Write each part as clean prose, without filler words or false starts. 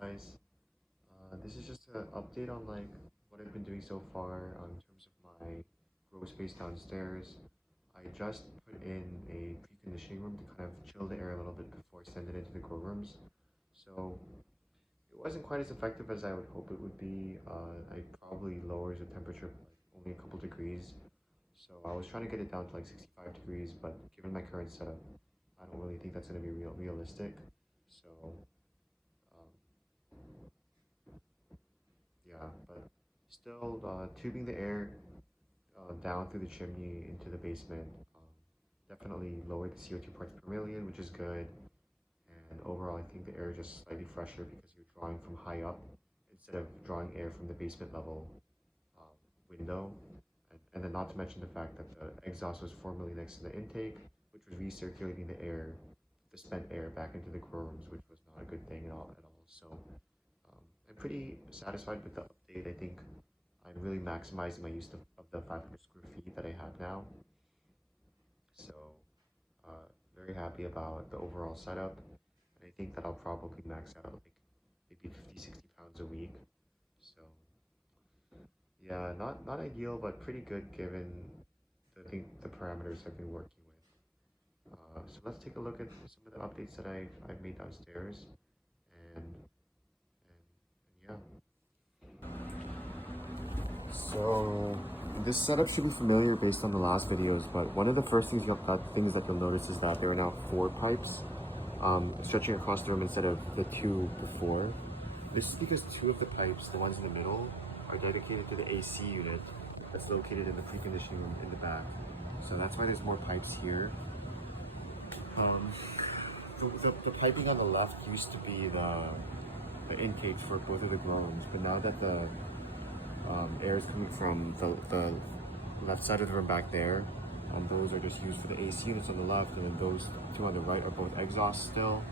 guys. This is just an update on like what I've been doing so far in terms of my grow space downstairs. I just put in a preconditioning room to kind of chill the air a little bit before I send it into the grow rooms. So it wasn't quite as effective as I would hope it would be. I probably lowers the temperature like only a couple degrees. So I was trying to get it down to like 65 degrees, but given my current setup, I don't really think that's going to be realistic. So um, yeah, but still tubing the air down through the chimney into the basement definitely lowered the CO2 parts per million, which is good. And overall, I think the air is just slightly fresher because you're drawing from high up instead of drawing air from the basement level um, window. And then not to mention the fact that the exhaust was formerly next to the intake, which was recirculating the air, the spent air back into the grow rooms, which was not a good thing at all. So I'm pretty satisfied with the update. I think I'm really maximizing my use of the 500 square feet that I have now. So very happy about the overall setup. And I think that I'll probably max out like maybe 50, 60 pounds a week. So yeah, not ideal, but pretty good given the parameters I've been working with. So let's take a look at some of the updates that I've made downstairs, and yeah. So this setup should be familiar based on the last videos, but one of the first things that you'll notice is that there are now 4 pipes stretching across the room instead of the 2 before. This is because 2 of the pipes, the ones in the middle, are dedicated to the AC unit that's located in the preconditioning room in the back. So that's why there's more pipes here. The piping on the left used to be the intake for both of the grow rooms, but now that the air is coming from the left side of the room back there, and those are just used for the AC units on the left, and then those 2 on the right are both exhaust still.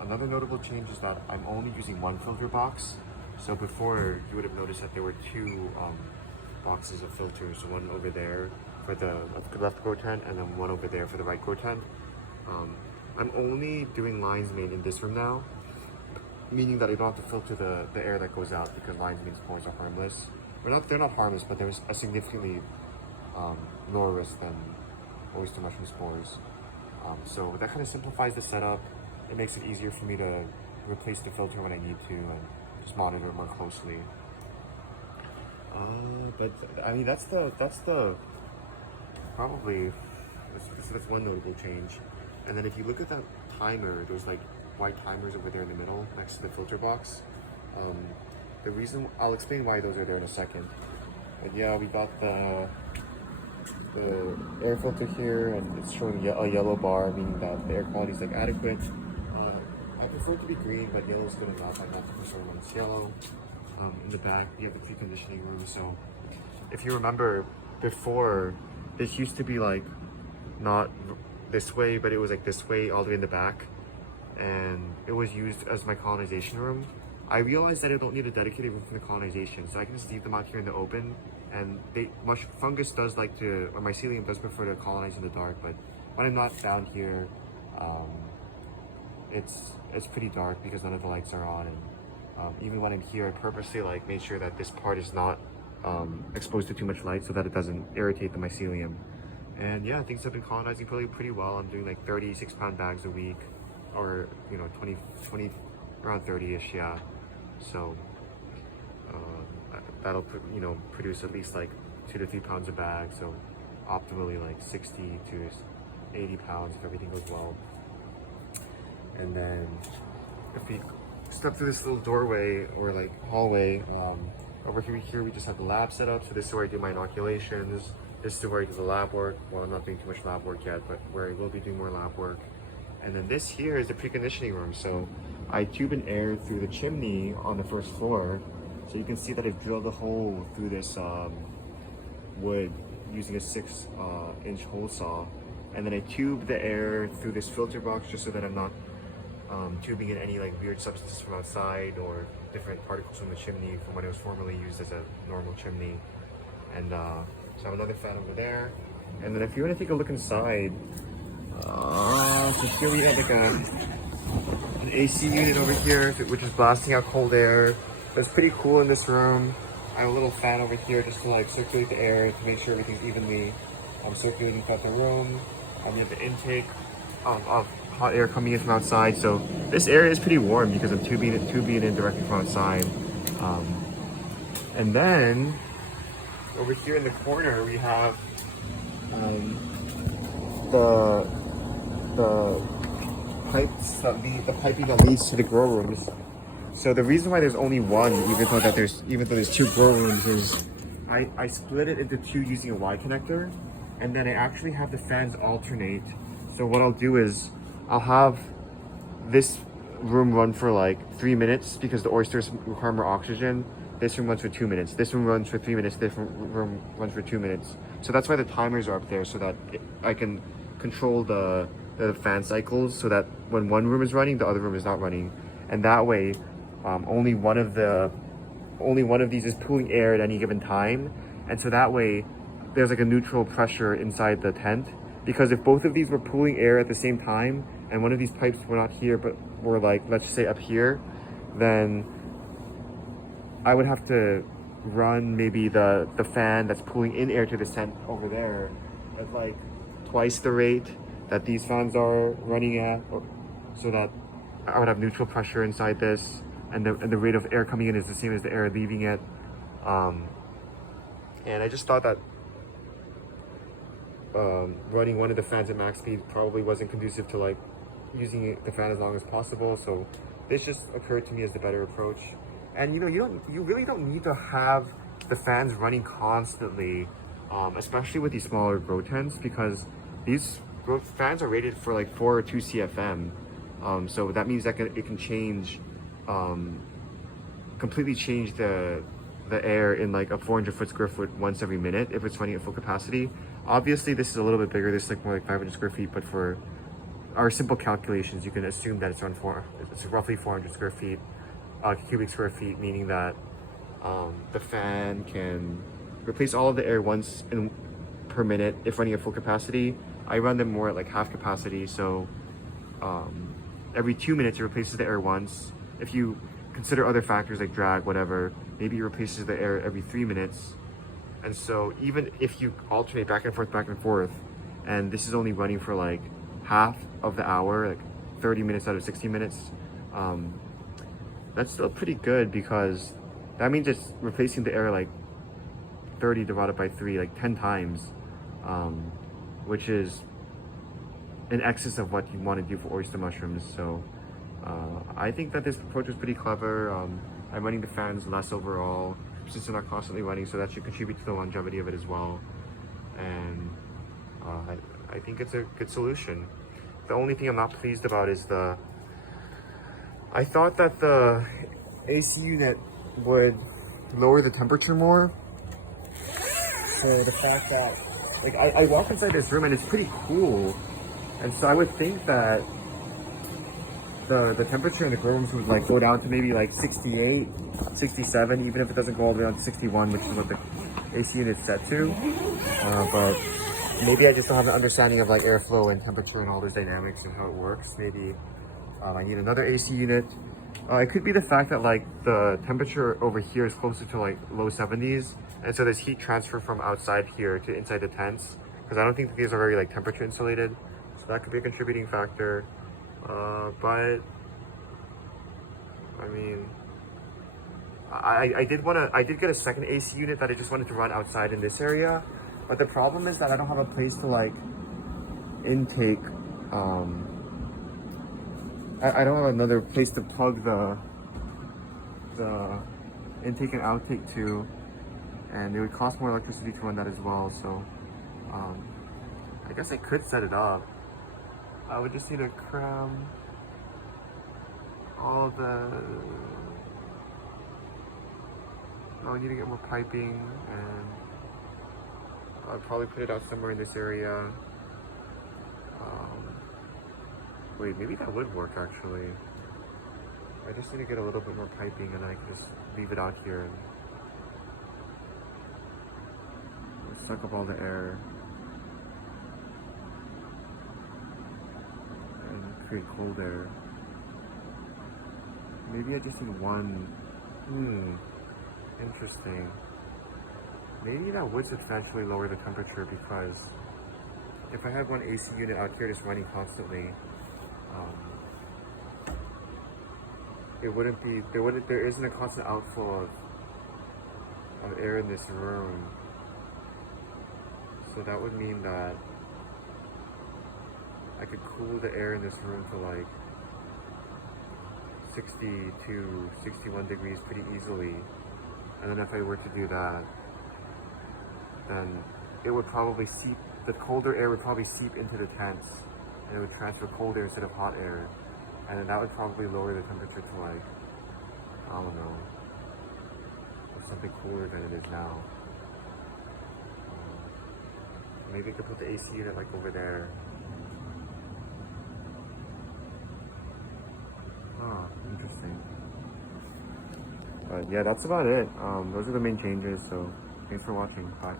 Another notable change is that I'm only using 1 filter box. So before, you would have noticed that there were 2 boxes of filters, one over there for the left grow tent, and then one over there for the right grow tent. I'm only doing lion's mane in this room now, meaning that I don't have to filter the air that goes out because lion's mane spores are harmless. They're not harmless, but there's a significantly lower risk than oyster mushroom spores. So that kind of simplifies the setup. It makes it easier for me to replace the filter when I need to and just monitor it more closely. But I mean that's probably that's one notable change. And then if you look at that timer, there's like white timers over there in the middle next to the filter box. The reason I'll explain why those are there in a second. But yeah, we got the air filter here, and it's showing a yellow bar, meaning that the air quality is like adequate. I prefer it to be green, but yellow is good enough. I'm not too concerned when it's yellow. In the back, we have the preconditioning room. So if you remember, before, this used to be like not this way, but it was like this way all the way in the back, and it was used as my colonization room. I realized that I don't need a dedicated room for the colonization, so I can just leave them out here in the open. And fungus does like to, or mycelium does prefer to colonize in the dark, but when I'm not down here, it's pretty dark because none of the lights are on. And even when I'm here, I purposely like made sure that this part is not exposed to too much light so that it doesn't irritate the mycelium. And yeah, things have been colonizing pretty well. I'm doing like 36-pound bags a week, or 20 around 30-ish, yeah. So that'll produce at least like 2 to 3 pounds a bag. So optimally like 60 to 80 pounds if everything goes well. And then if we step through this little doorway or like hallway, over here we just have the lab set up. So this is where I do my inoculations. This is where I do the lab work. Well, I'm not doing too much lab work yet, but where I will be doing more lab work. And then this here is the preconditioning room. So I tube in air through the chimney on the first floor. So you can see that I've drilled a hole through this wood using a 6-inch hole saw. And then I tube the air through this filter box just so that I'm not tubing in any like weird substances from outside or different particles from the chimney from when it was formerly used as a normal chimney. And so I have another fan over there. And then if you want to take a look inside, so here we have like an AC unit over here, which is blasting out cold air. So it's pretty cool in this room. I have a little fan over here just to like circulate the air to make sure everything's evenly circulating throughout the room. We have the intake of hot air coming in from outside. So this area is pretty warm because I'm tubing it in directly from outside. And then over here in the corner we have the pipes the piping that leads to the grow rooms. So the reason why there's only one, even though there's two grow rooms, is I split it into two using a Y connector, and then I actually have the fans alternate. So what I'll do is I'll have this room run for like 3 minutes because the oysters require more oxygen. This room runs for 2 minutes. This room runs for 3 minutes. This room runs for 2 minutes. So that's why the timers are up there, so that I can control the fan cycles, so that when one room is running, the other room is not running, and that way, only one of these is pulling air at any given time, and so that way, there's like a neutral pressure inside the tent. Because if both of these were pulling air at the same time, and one of these pipes were not here, but were like, let's just say up here, then I would have to run maybe the fan that's pulling in air to this tent over there at like twice the rate that these fans are running at, so that I would have neutral pressure inside this, and the rate of air coming in is the same as the air leaving it. And I just thought that running one of the fans at max speed probably wasn't conducive to like using the fan as long as possible. So this just occurred to me as the better approach. And you really don't need to have the fans running constantly, especially with these smaller grow tents, because these fans are rated for like 4 or 2 CFM. So that means that it can change, completely change the air in like a 400 square foot once every minute if it's running at full capacity. Obviously this is a little bit bigger. This is like more like 500 square feet, but for our simple calculations, you can assume that it's roughly 400 square feet, cubic square feet, meaning that the fan can replace all of the air once per minute if running at full capacity. I run them more at like half capacity, so every 2 minutes it replaces the air once. If you consider other factors like drag, whatever, maybe it replaces the air every 3 minutes. And so even if you alternate back and forth, and this is only running for like half of the hour, like 30 minutes out of 60 minutes, that's still pretty good, because that means it's replacing the air like 30 divided by 3, like 10 times, which is in excess of what you want to do for oyster mushrooms. So I think that this approach is pretty clever. I'm running the fans less overall since they're not constantly running, so that should contribute to the longevity of it as well. And I think it's a good solution. The only thing I'm not pleased about is I thought that the AC unit would lower the temperature more. For the fact that, like, I walk inside this room and it's pretty cool, and so I would think that the temperature in the grow rooms would like go down to maybe like 68, 67, even if it doesn't go all the way down to 61, which is what the AC unit's set to. But maybe I just don't have an understanding of like airflow and temperature and all those dynamics and how it works. Maybe I need another AC unit. It could be the fact that like the temperature over here is closer to like low 70s, and so there's heat transfer from outside here to inside the tents, because I don't think that these are very like temperature insulated, so that could be a contributing factor. But I mean, I did get a second AC unit that I just wanted to run outside in this area, but the problem is that I don't have a place to like intake. I don't have another place to plug the intake and outtake to, and it would cost more electricity to run that as well. So I guess I could set it up. I would just need to cram all I would need to get more piping, and I'd probably put it out somewhere in this area. Wait, maybe that would work actually. I just need to get a little bit more piping, and I can just leave it out here and suck up all the air and create cold air. Maybe I just need one. Interesting. Maybe that would substantially lower the temperature, because if I had one AC unit out here just running constantly, it wouldn't be, there isn't a constant outflow of air in this room. So that would mean that I could cool the air in this room to like 60 to 61 degrees pretty easily. And then if I were to do that, then it would probably seep, the colder air would probably seep into the tents, and it would transfer cold air instead of hot air. And then that would probably lower the temperature to like, I don't know, something cooler than it is now. Maybe I could put the AC unit like over there. Huh, interesting. But yeah, that's about it. Those are the main changes, so thanks for watching. Bye.